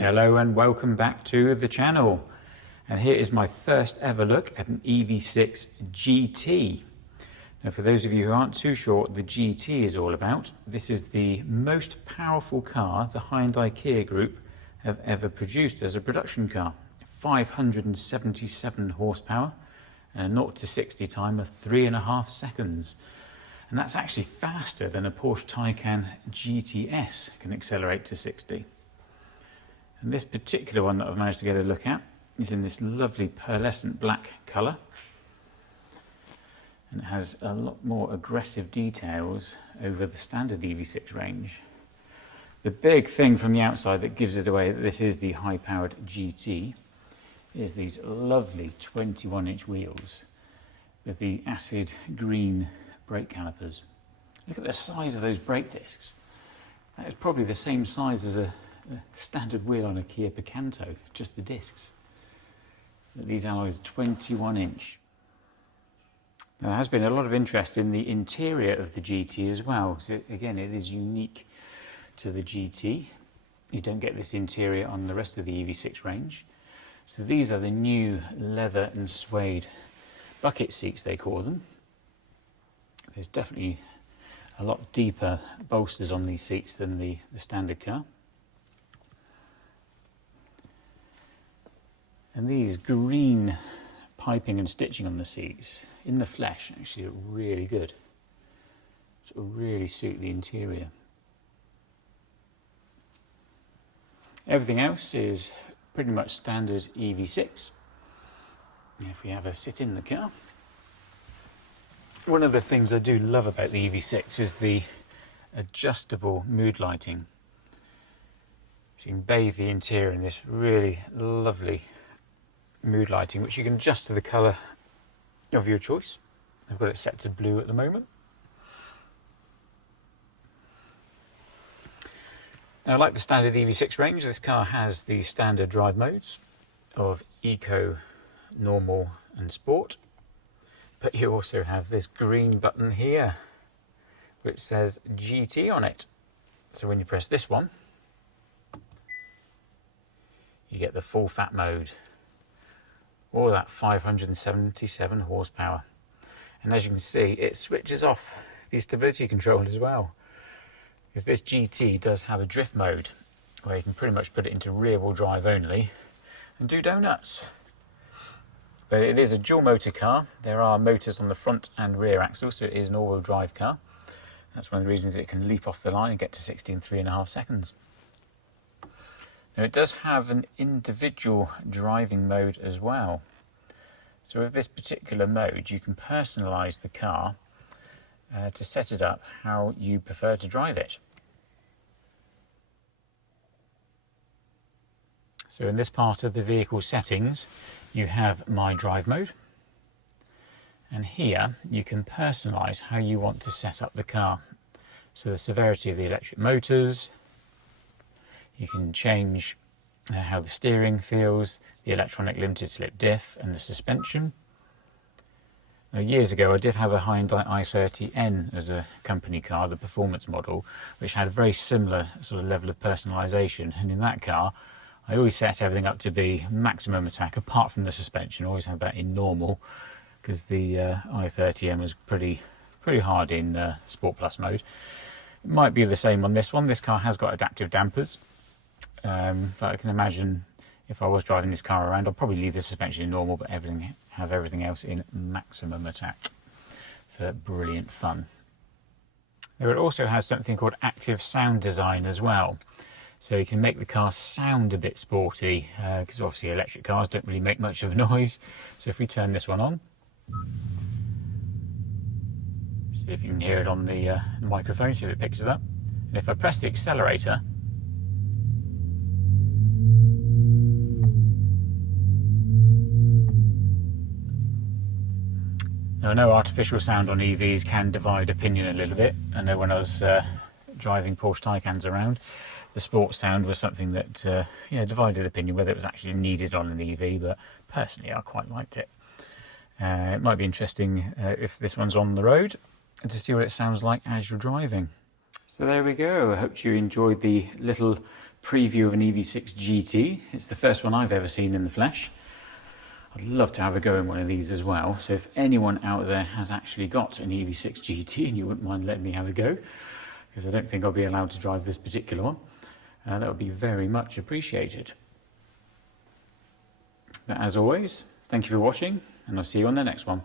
Hello and welcome back to the channel, and here is my first ever look at an EV6 GT. Now, for those of you who aren't too sure what the GT is all about, this is the most powerful car the Hyundai Kia Group have ever produced as a production car. 577 horsepower and a 0 to 60 time of 3.5 seconds. And that's actually faster than a Porsche Taycan GTS can accelerate to 60. And this particular one that I've managed to get a look at is in this lovely pearlescent black colour. And it has a lot more aggressive details over the standard EV6 range. The big thing from the outside that gives it away that this is the high-powered GT is these lovely 21-inch wheels with the acid green brake calipers. Look at the size of those brake discs. That is probably the same size as a standard wheel on a Kia Picanto, just the discs. These alloys are 21-inch. Now, there has been a lot of interest in the interior of the GT as well. So again, it is unique to the GT. You don't get this interior on the rest of the EV6 range. So these are the new leather and suede bucket seats, they call them. There's definitely a lot deeper bolsters on these seats than the standard car. And these green piping and stitching on the seats in the flesh actually look really good. Sort of really suit the interior. Everything else is pretty much standard EV6. If we have a sit in the car. One of the things I do love about the EV6 is the adjustable mood lighting. So you can bathe the interior in this really lovely mood lighting, which you can adjust to the colour of your choice. I've got it set to blue at the moment. Now, like the standard EV6 range, this car has the standard drive modes of Eco, Normal and Sport. But you also have this green button here, which says GT on it. So when you press this one, you get the full fat mode. All that 577 horsepower. And as you can see, it switches off the stability control as well. Because this GT does have a drift mode, where you can pretty much put it into rear wheel drive only and do donuts. But it is a dual motor car. There are motors on the front and rear axle, so it is an all-wheel drive car. That's one of the reasons it can leap off the line and get to 60 in 3.5 seconds. Now, it does have an individual driving mode as well. So with this particular mode, you can personalise the car to set it up how you prefer to drive it. So in this part of the vehicle settings, you have My Drive mode. And here you can personalise how you want to set up the car. So the severity of the electric motors, you can change how the steering feels, the electronic limited slip diff and the suspension. Now, years ago I did have a Hyundai i30N as a company car, the performance model, which had a very similar sort of level of personalisation. And in that car I always set everything up to be maximum attack, apart from the suspension. I always had that in normal, because the i30N was pretty hard in Sport Plus mode. It might be the same on this one. This car has got adaptive dampers. But I can imagine if I was driving this car around, I'd probably leave the suspension in normal, but have everything else in maximum attack for brilliant fun. Now, it also has something called active sound design as well. So you can make the car sound a bit sporty, because obviously electric cars don't really make much of a noise. So if we turn this one on, see if you can hear it on the microphone, see if it picks it up. And if I press the accelerator, now, I know artificial sound on EVs can divide opinion a little bit. I know when I was driving Porsche Taycans around, the sports sound was something that divided opinion whether it was actually needed on an EV, but personally I quite liked it. It might be interesting if this one's on the road and to see what it sounds like as you're driving. So there we go. I hope you enjoyed the little preview of an EV6 GT. It's the first one I've ever seen in the flesh. I'd love to have a go in one of these as well. So if anyone out there has actually got an EV6 GT and you wouldn't mind letting me have a go, because I don't think I'll be allowed to drive this particular one, that would be very much appreciated. But as always, thank you for watching, and I'll see you on the next one.